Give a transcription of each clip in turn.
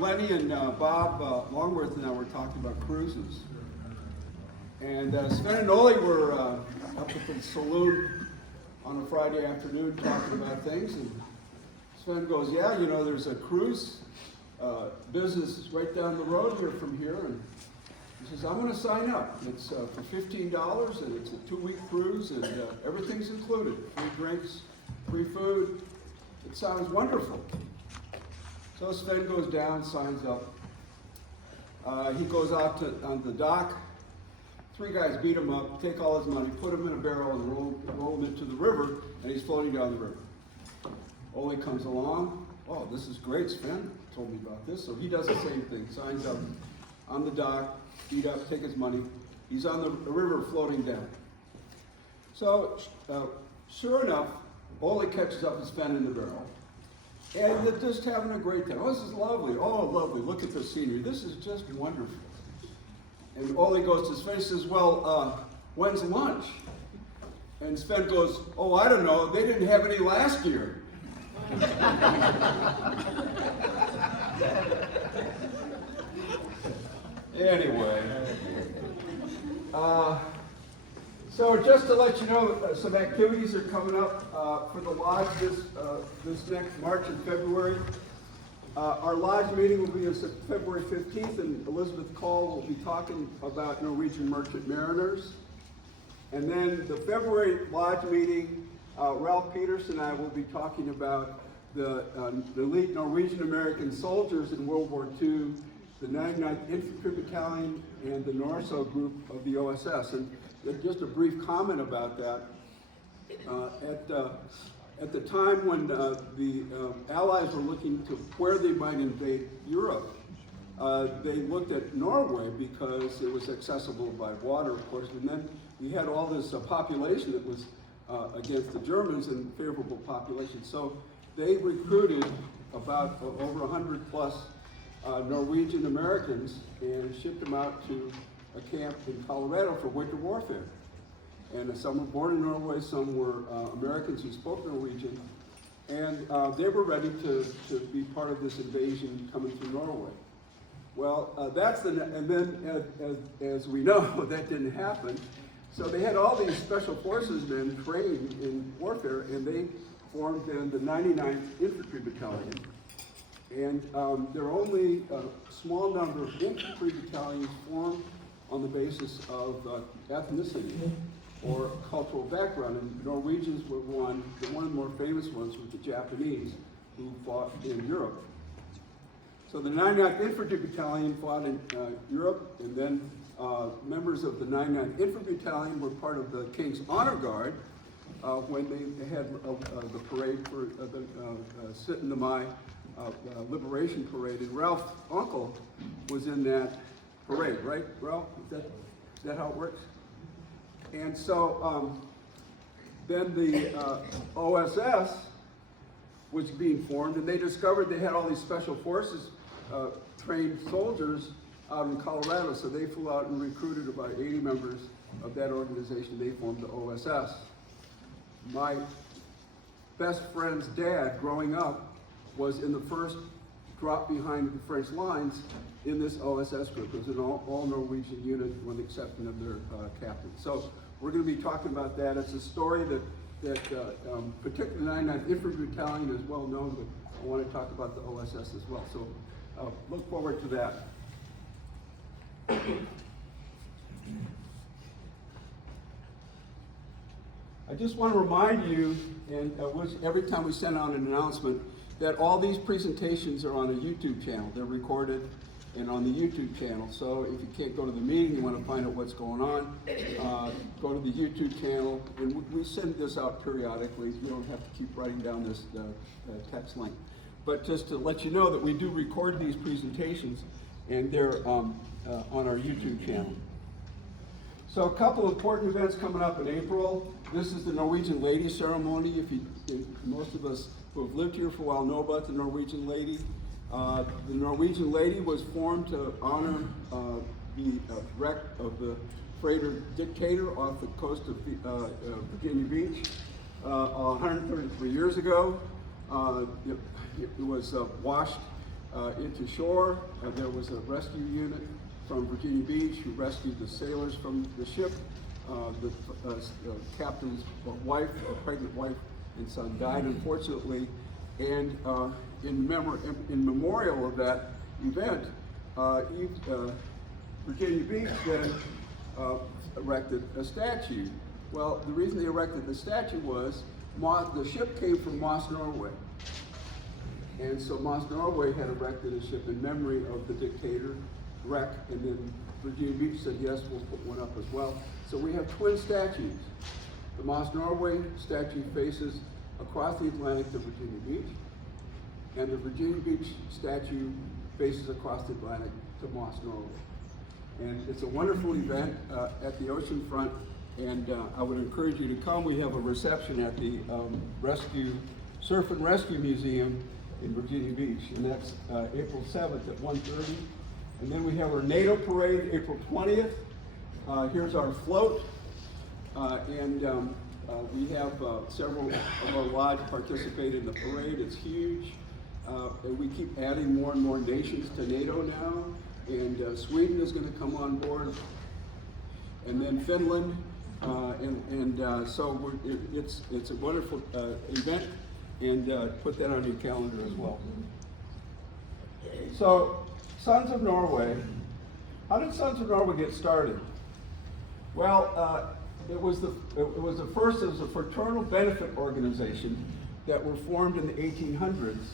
Lenny and Bob Longworth and I were talking about cruises. And Sven and Ole were up at the saloon on a Friday afternoon talking about things. And Sven goes, yeah, you know, there's a cruise business right down the road here from here. And he says, I'm going to sign up. It's for $15 and it's a 2-week cruise and everything's included. Free drinks, free food. It sounds wonderful. So Sven goes down, signs up. He goes out on the dock. 3 guys beat him up, take all his money, put him in a barrel and roll him into the river, and he's floating down the river. Ole comes along. Oh, this is great, Sven told me about this. So he does the same thing, signs up on the dock, beat up, take his money. He's on the river floating down. So sure enough, Ole catches up with Sven in the barrel. And they're just having a great time. Oh, this is lovely. Oh, lovely. Look at the scenery. This is just wonderful. And Ole goes to Sven and says, well, when's lunch? And Sven goes, oh, I don't know. They didn't have any last year. Anyway. So just to let you know, some activities are coming up for the lodge this next March and February. Our lodge meeting will be on February 15th, and Elizabeth Cole will be talking about Norwegian merchant mariners. And then the February lodge meeting, Ralph Peterson and I will be talking about the elite Norwegian American soldiers in World War II, the 99th Infantry Battalion, and the Norso group of the OSS. And just a brief comment about that. At the time when the Allies were looking to where they might invade Europe, they looked at Norway because it was accessible by water, of course, and then we had all this population that was against the Germans and favorable population. So they recruited about over 100 plus Norwegian Americans and shipped them out to a camp in Colorado for winter warfare. And some were born in Norway, some were Americans who spoke Norwegian, and they were ready to be part of this invasion coming through Norway. Well, and then as we know, that didn't happen. So they had all these special forces men trained in warfare, and they formed then the 99th Infantry Battalion. And there are only a small number of infantry battalions formed on the basis of ethnicity or cultural background, and Norwegians were one of the more famous ones was the Japanese who fought in Europe. So the 99th Infantry Battalion fought in Europe, and then members of the 99th Infantry Battalion were part of the King's Honor Guard when they had the parade for the Sitten Mai Liberation Parade, and Ralph's uncle was in that parade, right, Ralph? Is that how it works? And so then the OSS was being formed, and they discovered they had all these special forces trained soldiers out in Colorado, so they flew out and recruited about 80 members of that organization. They formed the OSS. My best friend's dad, growing up, was in the first drop behind the French lines in this OSS group. It was an all Norwegian unit with the exception of their captain. So we're going to be talking about that. It's a story that particularly the 99th Infantry Battalion is well known, but I want to talk about the OSS as well. So look forward to that. I just want to remind you, and every time we send out an announcement, that all these presentations are on a YouTube channel. They're recorded and on the YouTube channel. So if you can't go to the meeting, you want to find out what's going on, go to the YouTube channel. And we send this out periodically. You don't have to keep writing down this text link. But just to let you know that we do record these presentations, and they're on our YouTube channel. So a couple of important events coming up in April. This is the Norwegian Lady Ceremony. If most of us who have lived here for a while know about the Norwegian Lady. The Norwegian Lady was formed to honor the wreck of the freighter Dictator off the coast of Virginia Beach 133 years ago. It was washed into shore. There was a rescue unit from Virginia Beach who rescued the sailors from the ship. The captain's wife, a pregnant wife and son, died unfortunately. And in memorial of that event, Virginia Beach then erected a statue. Well, the reason they erected the statue was the ship came from Moss, Norway. And so Moss, Norway had erected a ship in memory of the dictator wreck, and then Virginia Beach said, yes, we'll put one up as well. So we have twin statues. The Moss, Norway statue faces across the Atlantic to Virginia Beach, and the Virginia Beach statue faces across the Atlantic to Moss, Norway. And it's a wonderful event at the ocean front, and I would encourage you to come. We have a reception at the Surf and Rescue Museum in Virginia Beach, and that's April 7th at 1:30. And then we have our NATO parade, April 20th. Here's our float, and we have several of our lodge participate in the parade. It's huge, and we keep adding more and more nations to NATO now, and Sweden is going to come on board, and then Finland, so it's a wonderful event, and put that on your calendar as well. So, Sons of Norway. How did Sons of Norway get started? Well, it was the first as a fraternal benefit organization that were formed in the 1800s,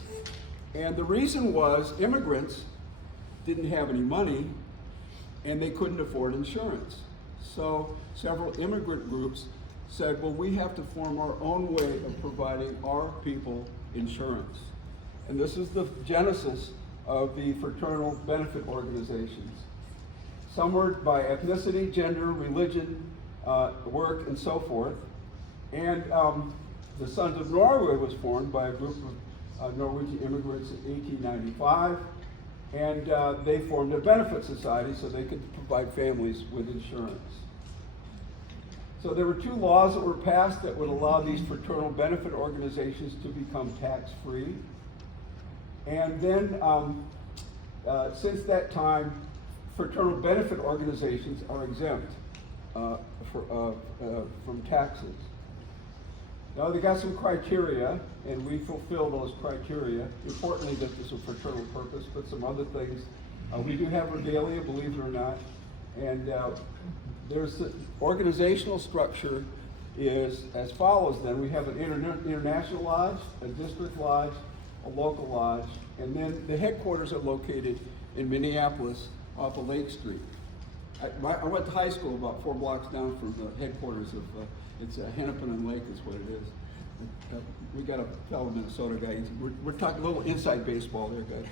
and the reason was immigrants didn't have any money, and they couldn't afford insurance. So several immigrant groups said, well, we have to form our own way of providing our people insurance. And this is the genesis of the fraternal benefit organizations. Some were by ethnicity, gender, religion, work, and so forth. And the Sons of Norway was formed by a group of Norwegian immigrants in 1895. And they formed a benefit society so they could provide families with insurance. So there were two laws that were passed that would allow these fraternal benefit organizations to become tax-free. And then, since that time, fraternal benefit organizations are exempt from taxes. Now, they got some criteria, and we fulfill those criteria. Importantly, that there's a fraternal purpose, but some other things. We do have regalia, believe it or not, and there's the organizational structure is as follows. Then we have an international lodge, a district lodge, a local lodge, and then the headquarters are located in Minneapolis off of Lake Street. I went to high school about 4 blocks down from the headquarters of, it's Hampton and Lake is what it is. We got a fellow Minnesota guy, we're talking a little inside baseball there, guys.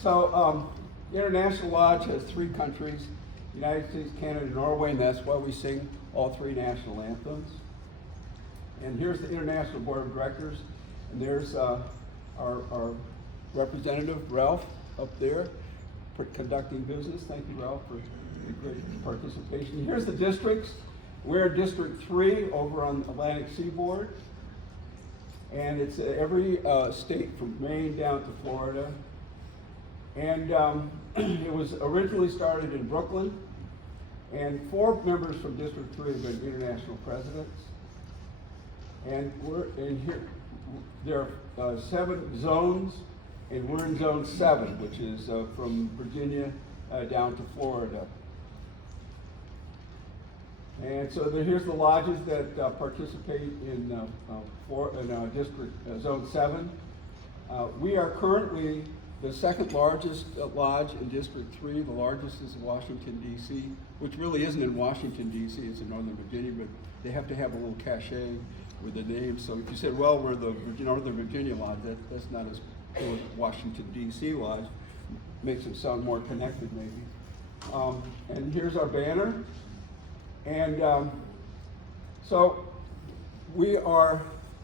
So, International Lodge has 3 countries, United States, Canada, Norway, and that's why we sing all 3 national anthems. And here's the International Board of Directors, and there's our representative, Ralph, up there, for conducting business. Thank you, Ralph, for the great participation. Here's the districts. We're District 3 over on the Atlantic Seaboard, and it's every state from Maine down to Florida. And it was originally started in Brooklyn, and 4 members from District 3 have been international presidents. And we're in here. There are 7 zones, and we're in Zone 7, which is from Virginia down to Florida. And so here's the lodges that participate in District Zone 7. We are currently the second largest lodge in District 3. The largest is in Washington, D.C., which really isn't in Washington, D.C., it's in Northern Virginia, but they have to have a little cachet with the name. So if you said, well, we're the Northern Virginia Lodge, that's not as cool as Washington, D.C. Lodge. Makes it sound more connected, maybe. And here's our banner. And so we are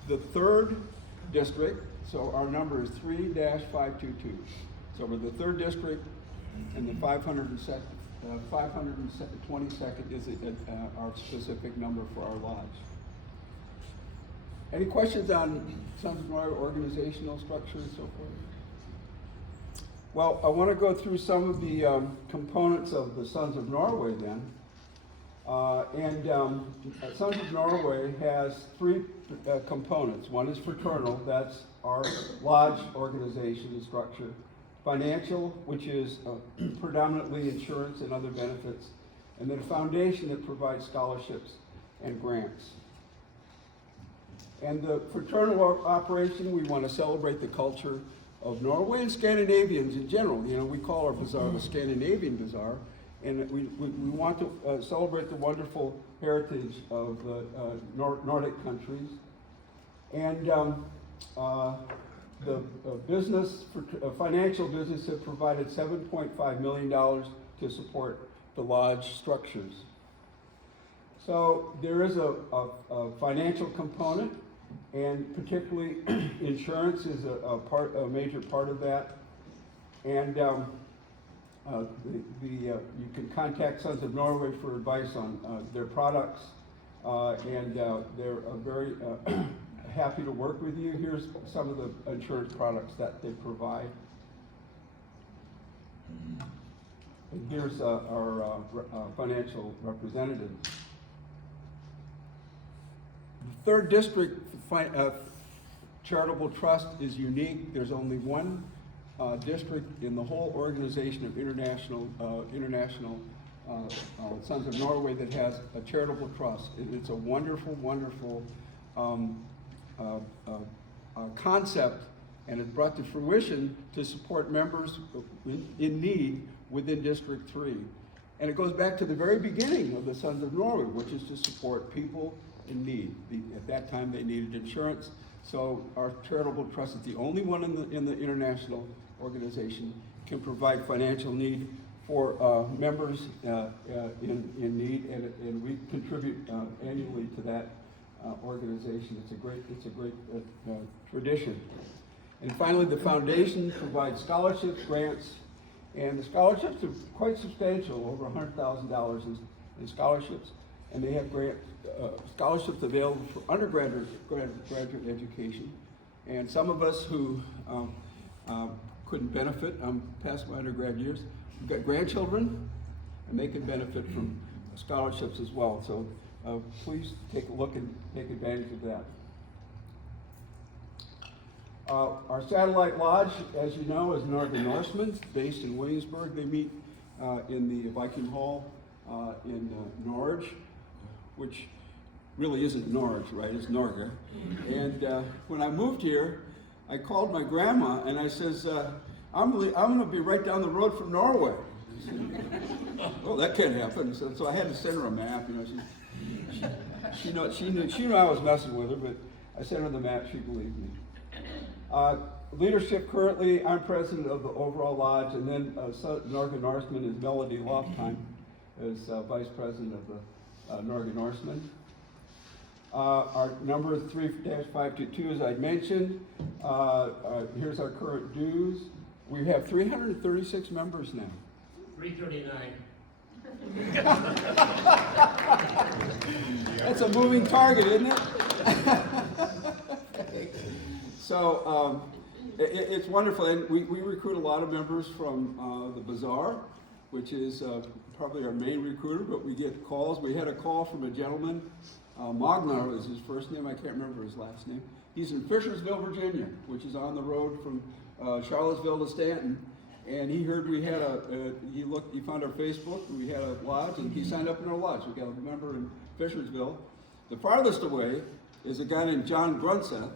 the 3rd district, so our number is 3-522. So we're the 3rd district, and the 522nd is our specific number for our lodge. Any questions on Sons of Norway organizational structure and so forth? Well, I want to go through some of the components of the Sons of Norway then. Sons of Norway has three components. One is fraternal, that's our lodge organization and structure. Financial, which is predominantly insurance and other benefits. And then a foundation that provides scholarships and grants. And the fraternal operation, we want to celebrate the culture of Norway and Scandinavians in general. You know, we call our bazaar the Scandinavian Bazaar, and we want to celebrate the wonderful heritage of the Nordic countries. And the financial business have provided $7.5 million to support the lodge structures. So there is a financial component, and particularly insurance is a major part of that. And you can contact Sons of Norway for advice on their products, and they're very happy to work with you. Here's some of the insurance products that they provide. And here's our financial representative. The 3rd District Charitable Trust is unique. There's only one district in the whole organization of international Sons of Norway that has a charitable trust. It's a wonderful, wonderful concept, and it's brought to fruition to support members in need within District 3. And it goes back to the very beginning of the Sons of Norway, which is to support people in need. At that time they needed insurance, so our charitable trust is the only one in the international organization can provide financial need for members in need, and we contribute annually to that organization. It's a great tradition. And finally, the foundation provides scholarships, grants, and the scholarships are quite substantial, over $100,000 in scholarships, and they have scholarships available for undergraduate education. And some of us who couldn't benefit, I'm past my undergrad years, we've got grandchildren, and they can benefit from scholarships as well. So please take a look and take advantage of that. Our satellite lodge, as you know, is Northern Norsemen, based in Williamsburg. They meet in the Viking Hall in Norge, which really isn't Norge, right? It's Norge. And when I moved here, I called my grandma and I says, I'm going to be right down the road from Norway. She said, oh, that can't happen. So I had to send her a map. You know, she knew I was messing with her, but I sent her the map. She believed me. Leadership currently, I'm president of the overall lodge, and then Northern Norsemen is Melody Loftheim, is vice president of the Northern Norsemen. Our number is 3-522, as I mentioned. Here's our current dues. We have 336 members now. 339. That's a moving target, isn't it? So it's wonderful, and we recruit a lot of members from the Bazaar, which is probably our main recruiter, but we get calls. We had a call from a gentleman, Magnar is his first name, I can't remember his last name. He's in Fishersville, Virginia, which is on the road from Charlottesville to Stanton. And he heard we had he found our Facebook, and we had a lodge, and he signed up in our lodge. We got a member in Fishersville. The farthest away is a guy named John Grunseth,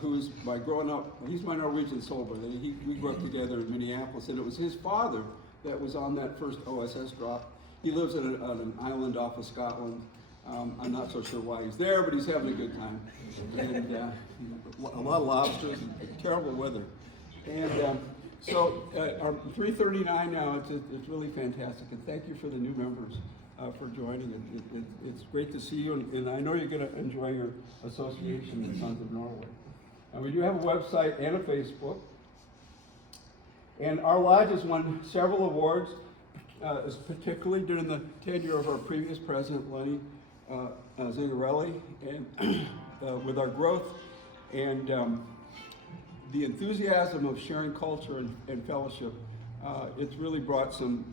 who's he's my Norwegian soul brother. We grew up together in Minneapolis, and it was his father that was on that first OSS drop. He lives on an island off of Scotland. I'm not so sure why he's there, but he's having a good time. And a lot of lobsters and terrible weather. And so our 339 now, it's really fantastic. And thank you for the new members for joining. It's great to see you, and I know you're going to enjoy your association with Sons of Norway. And we do have a website and a Facebook. And our lodge has won several awards, particularly during the tenure of our previous president, Lenny Zingarelli, and with our growth. And the enthusiasm of sharing culture and fellowship, it's really brought some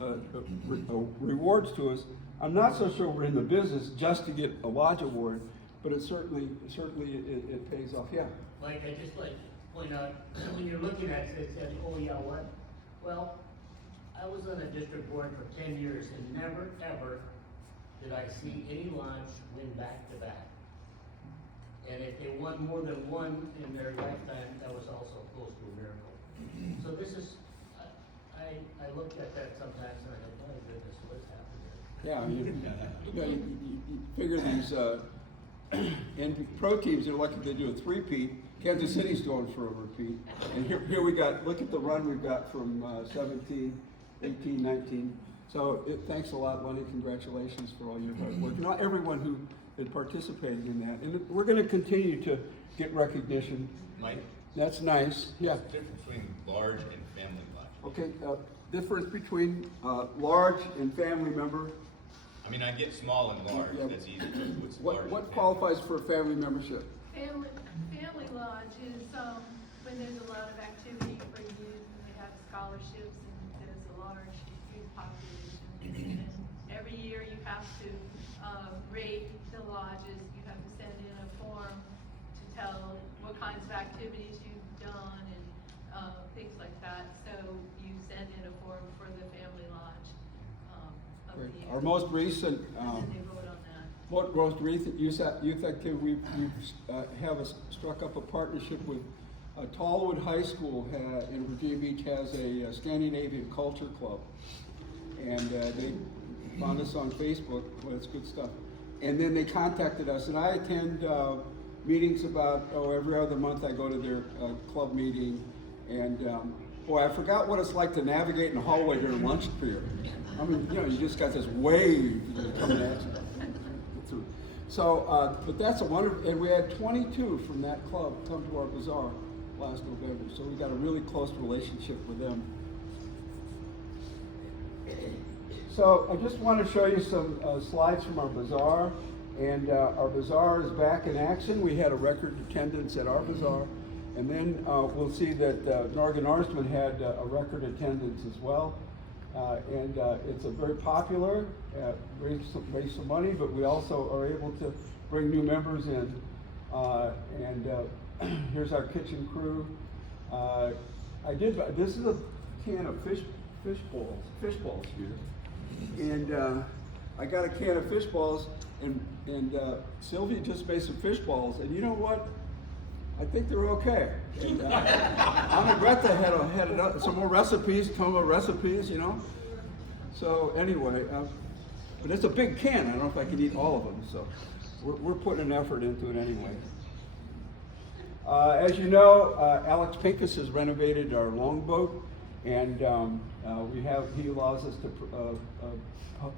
rewards to us. I'm not so sure we're in the business just to get a lodge award, but it certainly it pays off. Yeah. Mike, I just like to point out, when you're looking at it, it says, oh yeah, what? Well, I was on a district board for 10 years and never ever did I see any lodge win back to back. And if they won more than one in their lifetime, that was also close to a miracle. So this is, I looked at that sometimes and I go, oh my goodness, what's happening here? Yeah, you figure these and pro teams are lucky to do a three-peat. Kansas City's going for a repeat. And here we got, look at the run we've got from 17, 18, 19. So thanks a lot, Lenny. Congratulations for all your hard work. Not everyone who had participated in that. And we're going to continue to get recognition. Mike? That's nice. Yeah. What's the difference between large and family lodge? Okay, difference between large and family member. I mean, I get small and large, Yeah. that's easy. What's large What and qualifies for family membership? Family lodge is when there's a lot of activity for youth, and they have scholarships, and there's a large youth population. And every year you have to rate the lodges. You have to send in a form to tell what kinds of activities you've done and things like that. So you send in a form for the family lodge of the year. Our most recent And then they vote on that. most recent youth activity, we struck up a partnership with Tallwood High School in Virginia Beach has a Scandinavian culture club, and they found us on Facebook. Well, it's good stuff. And then they contacted us, and I attend meetings about every other month. I go to their club meeting, and boy, I forgot what it's like to navigate in the hallway during lunch period. I mean, you just got this wave coming at you. So, but that's a wonderful, and we had 22 from that club come to our bazaar last November, so we got a really close relationship with them. So I just want to show you some slides from our bazaar, and our bazaar is back in action. We had a record attendance at our bazaar, and then we'll see that Norgan Arsman had a record attendance as well. And it's a very popular, raise some money, but we also are able to bring new members in. Here's our kitchen crew. This is a can of fish balls here. And I got a can of fish balls, and Sylvia just made some fish balls, and you know what? I think they're okay. And, Anna Greta had some more recipes, you know. So anyway, but it's a big can. I don't know if I can eat all of them. So we're putting an effort into it anyway. As you know, Alex Pincus has renovated our longboat, and he allows us to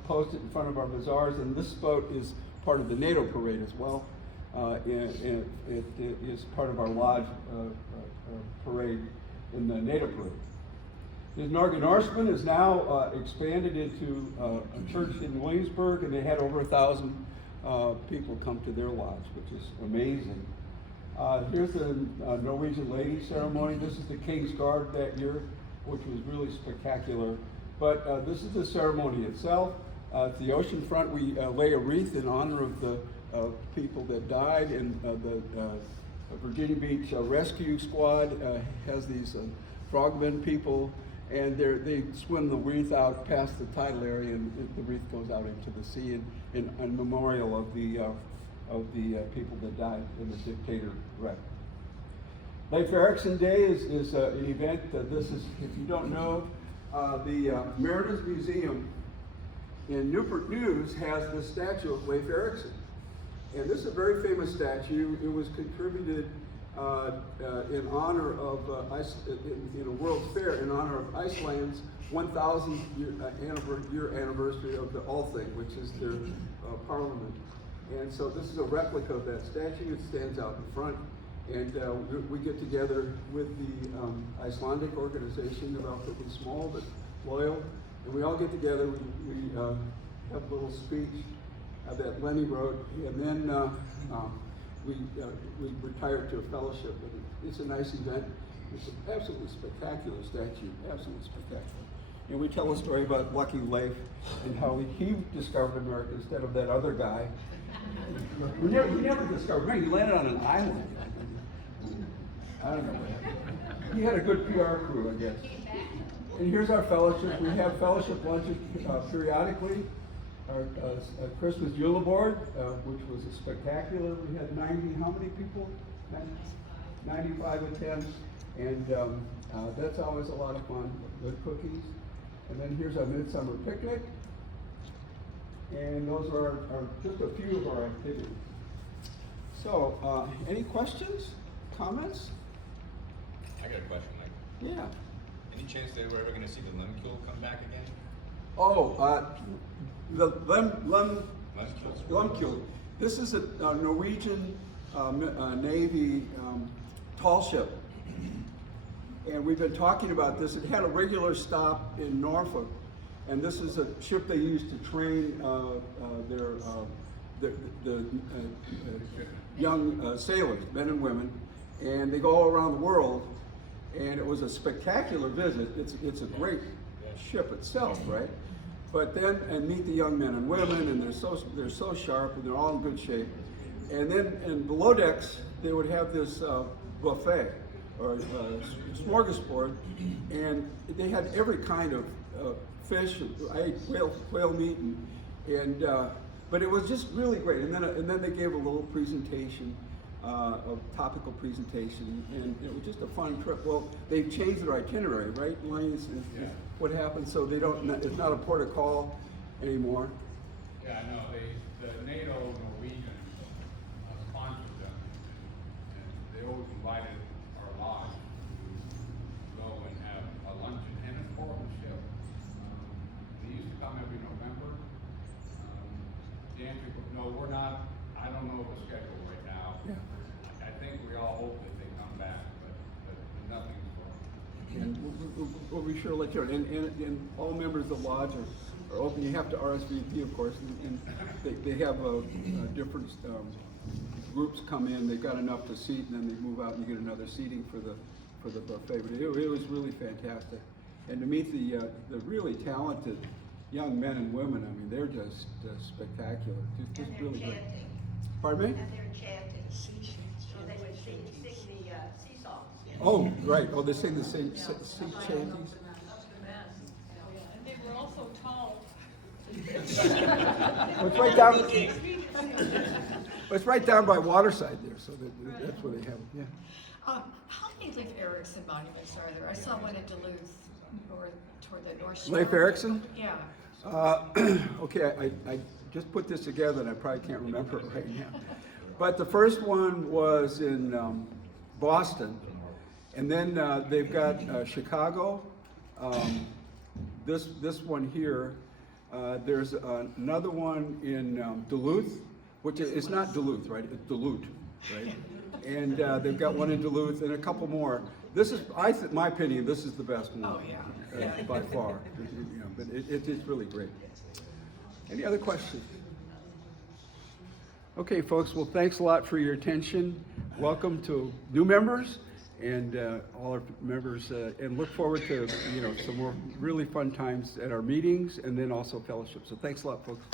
post it in front of our bazaars. And this boat is part of the NATO parade as well. It is part of our lodge parade in the NATO parade. Norgan Arsman is now expanded into a church in Williamsburg, and they had over 1,000 people come to their lodge, which is amazing. Here's the Norwegian Lady ceremony. This is the King's Guard that year, which was really spectacular. But this is the ceremony itself. At the ocean front, we lay a wreath in honor of the people that died, and the Virginia Beach Rescue Squad has these frogmen people, and they swim the wreath out past the tidal area, and the wreath goes out into the sea in memorial of the people that died in the Dictator wreck. Leif Erikson Day is an event. This is, if you don't know, the Mariners Museum in Newport News has this statue of Leif Erikson. And this is a very famous statue. It was contributed in honor of, in a World's Fair, in honor of Iceland's 1,000 year anniversary of the Althing, which is their parliament. And so this is a replica of that statue. It stands out in front. And we get together with the Icelandic organization, relatively small but loyal. And we all get together, we have a little speech that Lenny wrote, and then we retire to a fellowship. And it's a nice event. It's an absolutely spectacular statue, absolutely spectacular. And we tell a story about Lucky Leif and how he discovered America instead of that other guy. He never discovered America. He landed on an island. I don't know. He had a good PR crew, I guess. And here's our fellowship. We have fellowship lunches periodically. Our Christmas Yule Board, which was a spectacular. We had 90, how many people? 95 attend. And that's always a lot of fun. Good cookies. And then here's our midsummer picnic. And those are just a few of our activities. So, any questions, comments? I got a question, Mike. Yeah. Any chance that we're ever gonna see the Lemkul come back again? Oh, the Lemkul. Lemkul. This is a Norwegian Navy tall ship. And we've been talking about this. It had a regular stop in Norfolk. And this is a ship they use to train the young sailors, men and women. And they go all around the world. And it was a spectacular visit. It's a great ship itself, right? But then, and meet the young men and women, and they're so sharp, and they're all in good shape. And then in below decks, they would have this buffet or smorgasbord, and they had every kind of fish. I ate whale meat, but it was just really great. And then they gave a little presentation. A topical presentation, and it was just a fun trip. Well, they've changed their itinerary, right, Lanes? Yeah. What happened? So they don't. It's not a port of call anymore. Yeah, no, the NATO Norwegian sponsored them, and they always invited our lodge to go and have a luncheon and a tour of the ship. They used to come every November. The answer, no, we're not. I don't know the schedule right now. Yeah. I think we all hope that they come back, but nothing's for. And we'll be sure to let you know. And all members of the lodge are open. You have to RSVP, of course, and they have different groups come in. They've got enough to seat, and then they move out, and you get another seating for the buffet. But it was really fantastic, and to meet the really talented young men and women. I mean, they're just spectacular. Just really great. Pardon me? And they're chanting. So they would sing the sea songs. Oh, right. Oh, they sing the sea chanties. And they were also tall. Well, it's right down. It's right down by Waterside there, so that's where they have it. Yeah. How many Leif Erikson monuments are there? I saw one in Duluth, or toward the North Shore. Leif Erikson? Yeah. Okay, I just put this together and I probably can't remember it right now. But the first one was in Boston, and then they've got Chicago. This one here. There's another one in Duluth, which is not Duluth, right? It's Duluth, right? And they've got one in Duluth and a couple more. This is, my opinion, this is the best one. Oh, yeah. By far. You know, but it's really great. Any other questions? Okay, folks. Well, thanks a lot for your attention. Welcome to new members and all our members, and look forward to some more really fun times at our meetings and then also fellowship. So thanks a lot, folks.